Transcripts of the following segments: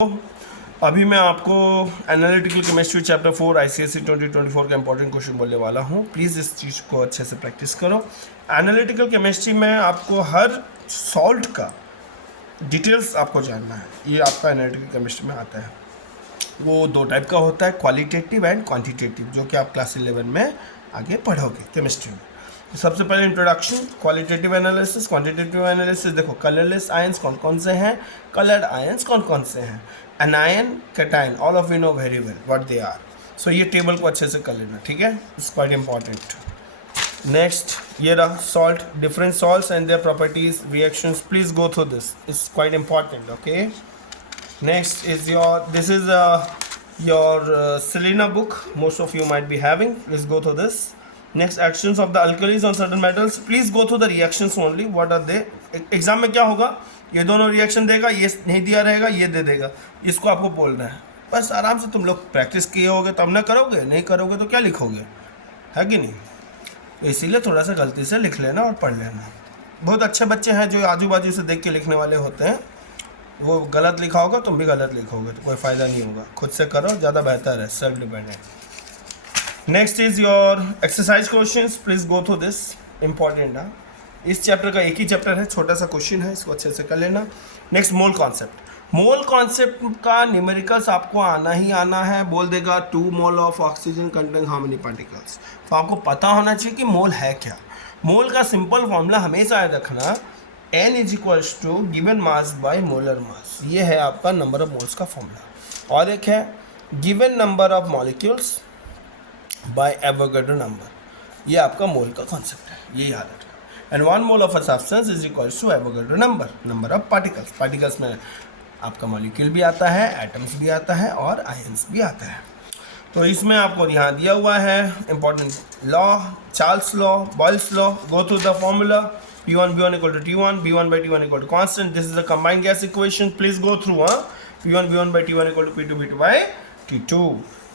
अभी मैं आपको एनालिटिकल केमिस्ट्री चैप्टर 4 ICSE 2024 का इंपॉर्टेंट क्वेश्चन बोलने वाला हूँ। प्लीज़ इस चीज़ को अच्छे से प्रैक्टिस करो। एनालिटिकल केमिस्ट्री में आपको हर सॉल्ट का डिटेल्स आपको जानना है। ये आपका एनालिटिकल केमिस्ट्री में आता है। वो दो टाइप का होता है, क्वालिटेटिव एंड क्वांटिटेटिव, जो कि आप क्लास 11 में आगे पढ़ोगे केमिस्ट्री में। तो सबसे पहले introduction, qualitative analysis, quantitative analysis. देखो कलरलेस आयंस कौन कौन से हैं, कलर्ड आयंस कौन कौन से हैं, anion, cation, all of you know very well what they are. So ये टेबल को अच्छे से कर लेना, ठीक है, इट्स क्वाइट इंपॉर्टेंट। नेक्स्ट ये रहा salt, different salts and their properties, reactions, please go through this, it's quite important, okay. Next is this is your Selena book, most of you might be having. Let's go through this. Next, actions of the alkalis on certain metals. Please go through the reactions only. What are they? Exam में क्या होगा, ये दोनों reaction देगा, ये नहीं दिया रहेगा, ये दे देगा, इसको आपको बोलना है। बस आराम से तुम लोग प्रैक्टिस किए होगे तब ना करोगे, नहीं करोगे तो क्या लिखोगे, है कि नहीं। इसीलिए थोड़ा सा गलती से लिख लेना और पढ़ लेना। बहुत अच्छे बच्चे हैं जो आजू बाजू से देख के लिखने वाले होते हैं, वो गलत लिखा होगा तुम भी गलत लिखोगे तो कोई फ़ायदा नहीं होगा। खुद से करो, ज़्यादा बेहतर है, self dependent. Next is your exercise questions, please go through this, important है। इस चैप्टर का एक ही चैप्टर है, छोटा सा क्वेश्चन है, इसको अच्छे से कर लेना। Next mole concept, mole concept का न्यूमेरिकल्स आपको आना ही आना है। बोल देगा 2 mole of oxygen contain how many particles. तो आपको पता होना चाहिए कि मोल है क्या। मोल का सिंपल फॉर्मूला हमेशा याद रखना, n is equals to given mass by molar mass. ये है आपका नंबर ऑफ मोल्स का फॉर्मूला। और एक है given number of molecules by Avogadro number, ये आपका मोल का कॉन्सेप्ट है, ये याद रखना। And 1 mole of a substance is equals to Avogadro number, number of particles. Particles में आपका मॉलिक्यूल भी आता है, एटम्स भी आता है और आयंस भी आता है। तो इसमें आपको यहाँ दिया हुआ है important law, Charles law, Boyle's law. Go through the formula, P1 B1 equal to T1, B1 by T1 equal to constant. This is the combined gas equation. Please go through. P1 B1 by T1 equal to P2 B2 by T2.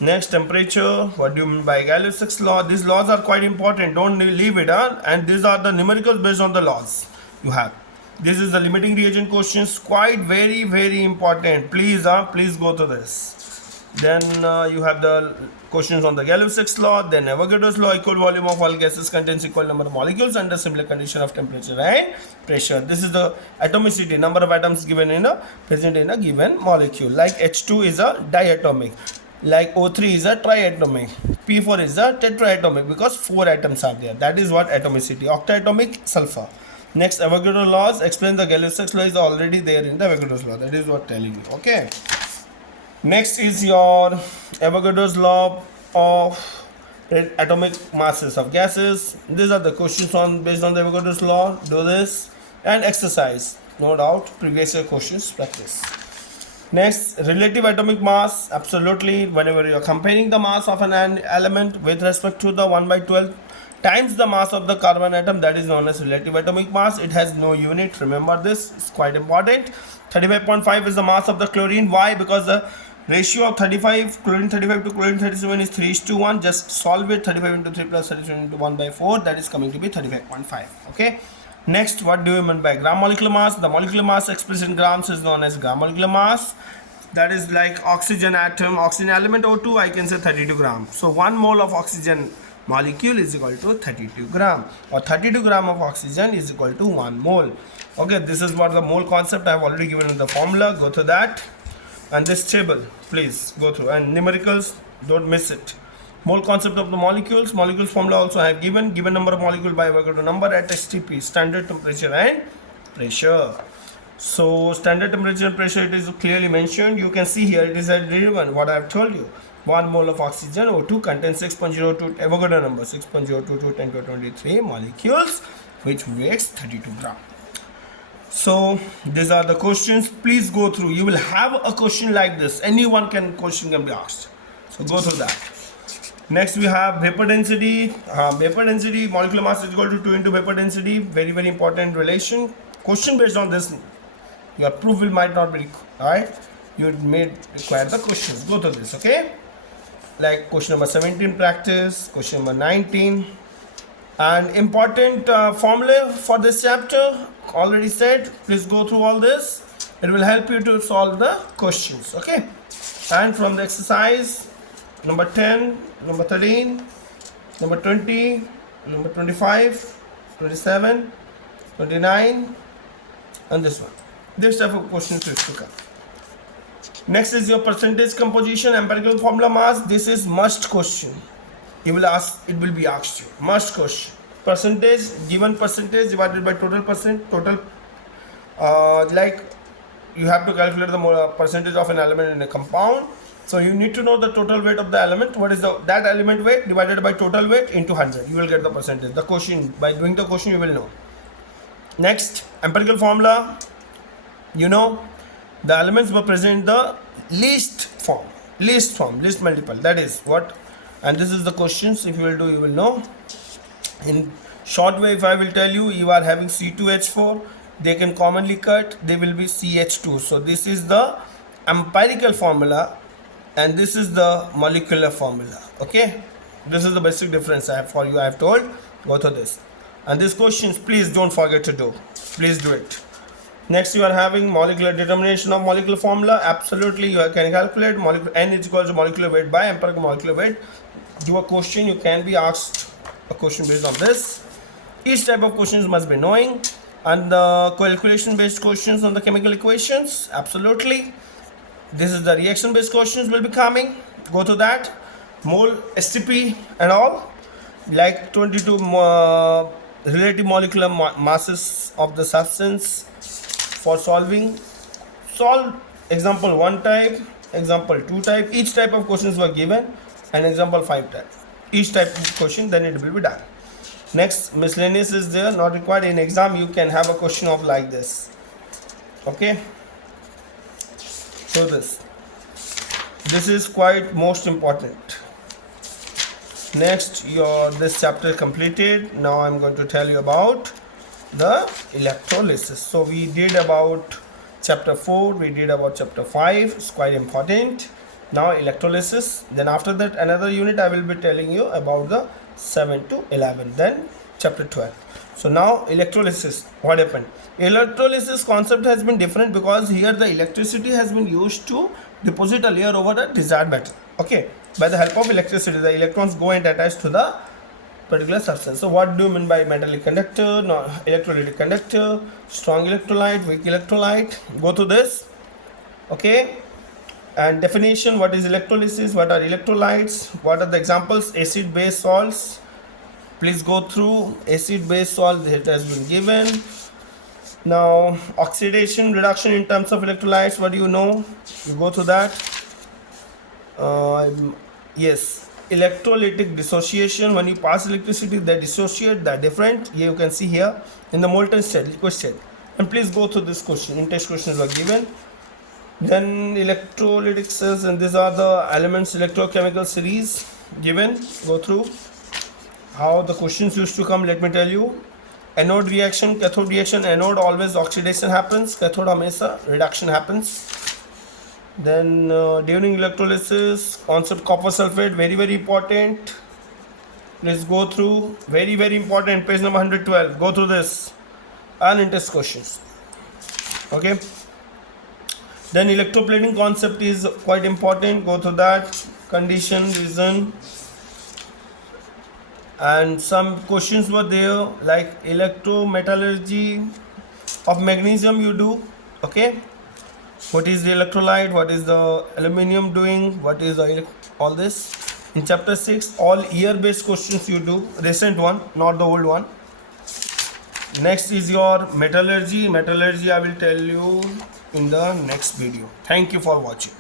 Next, temperature. What do you mean by Galileo's law? These laws are quite important. Don't leave it. And these are the numericals based on the laws you have. This is the limiting reagent questions. Quite very important. Please go through this. Then you have the questions on the Galileo's law, then Avogadro's law, equal volume of all gases contains equal number of molecules under similar condition of temperature and pressure. This is the atomicity, number of atoms given in a present in a given molecule. Like H2 is a diatomic, like O3 is a triatomic, P4 is a tetraatomic because 4 atoms are there. That is what atomicity. Octatomic sulfur. Next, Avogadro laws explain the Galileo's law is already there in the Avogadro's law. That is what telling you. Okay. Next is your Avogadro's law of atomic masses of gases. These are the questions based on the Avogadro's law. Do this and exercise. No doubt, previous year questions practice. Next, relative atomic mass. Absolutely, whenever you are comparing the mass of an element with respect to the 1 by 12 times the mass of the carbon atom, that is known as relative atomic mass. It has no unit. Remember this, it's quite important. 35.5 is the mass of the chlorine. Why? Because the ratio of 35 chlorine 35 to chlorine 37 is 3:1. Just solve it. 35 into 3 plus 37 into 1 by 4, that is coming to be 35.5. Okay. Next, what do you mean by gram molecular mass? The molecular mass expressed in grams is known as gram molecular mass. That is like oxygen atom, oxygen element O2, I can say 32 grams. So 1 mole of oxygen molecule is equal to 32 gram, or 32 gram of oxygen is equal to 1 mole. Okay, this is what the mole concept I have already given in the formula. Go to that. And this table, please go through. And numericals, don't miss it. Mole concept of the molecules. Molecules formula also I have given. Given number of molecule by Avogadro number at STP, standard temperature and pressure. So standard temperature and pressure, it is clearly mentioned. You can see here it is at given what I have told you. 1 mole of oxygen O2 contains 6.02 Avogadro number, 6.02 to 10 to 23 molecules, which weighs 32 grams. So these are the questions. Please go through. You will have a question like this. Anyone question can be asked. So go through that. Next we have vapor density. Vapor density, molecular mass is equal to 2 into vapor density. Very important relation. Question based on this. Your proof might not be right. You may require the questions. Go through this. Okay. Like question number 17 practice. Question number 19. And important formula for this chapter already said. Please go through all this. It will help you to solve the questions. Okay, and from the exercise number 10, number 13, number 20, number 25, 27, 29, and this one. This type of questions is to come. Next is your percentage composition, empirical formula mass. This is must question. You will ask, it will be asked you. Must question. Percentage, given percentage divided by total percent, total, like you have to calculate the percentage of an element in a compound. So you need to know the total weight of the element. What is that element weight divided by total weight into 100. You will get the percentage. The question, by doing the question, you will know. Next, empirical formula. You know, the elements were present in the least multiple. That is what, and this is the questions. If you will do, you will know. In short way, if I will tell you, you are having C2H4, they can commonly cut, they will be CH2. So this is the empirical formula, and this is the molecular formula. Okay, this is the basic difference I have for you. I have told. Go through this, and these questions, please don't forget to do. Please do it. Next, you are having molecular determination of molecular formula. Absolutely, you can calculate molecular N is equal to molecular weight by empirical molecular weight. Do a question, you can be asked a question based on this. Each type of questions must be knowing, and the calculation based questions on the chemical equations. Absolutely, this is the reaction based questions will be coming. Go to that. Mole, STP and all, like 22 relative molecular masses of the substance. For solving, solve example 1 type, example 2 type. Each type of questions were given, and example 5 type. Each type of question, then it will be done. Next, miscellaneous is there, not required. In exam you can have a question of like this. Okay, so this is quite most important. Next, this chapter completed. Now I'm going to tell you about the electrolysis. So we did about chapter 4, we did about chapter 5. It's quite important. Now electrolysis, then after that another unit I will be telling you about the 7 to 11, then chapter 12. So now electrolysis, what happened? Electrolysis concept has been different because here the electricity has been used to deposit a layer over the desired metal. Okay, by the help of electricity the electrons go and attach to the particular substance. So what do you mean by metallic conductor, electrolytic conductor, strong electrolyte, weak electrolyte? Go to this. Okay, and definition, what is electrolysis, what are electrolytes, what are the examples? Acid base salts, please go through. Acid base salt, it has been given. Now oxidation reduction in terms of electrolytes, what do you know? You go to that. Yes, electrolytic dissociation, when you pass electricity they dissociate, they're different. Here you can see here in the molten state, liquid state. And please go through this question, in test questions are given. Then electrolytic cells, and these are the elements electrochemical series given. Go through how the questions used to come. Let me tell you. Anode reaction, cathode reaction. Anode always oxidation happens, cathode hamesha reduction happens. Then during electrolysis, concept copper sulfate, very important. Let's go through, very important, page number 112. Go through this and in test questions. Okay, then electroplating concept is quite important. Go through that. Condition, reason, and some questions were there like electrometallurgy of magnesium you do. Okay, what is the electrolyte, what is the aluminium doing, what is the all this. In chapter 6 all year based questions you do, recent one, not the old one. Next is your metallurgy. I will tell you in the next video. Thank you for watching.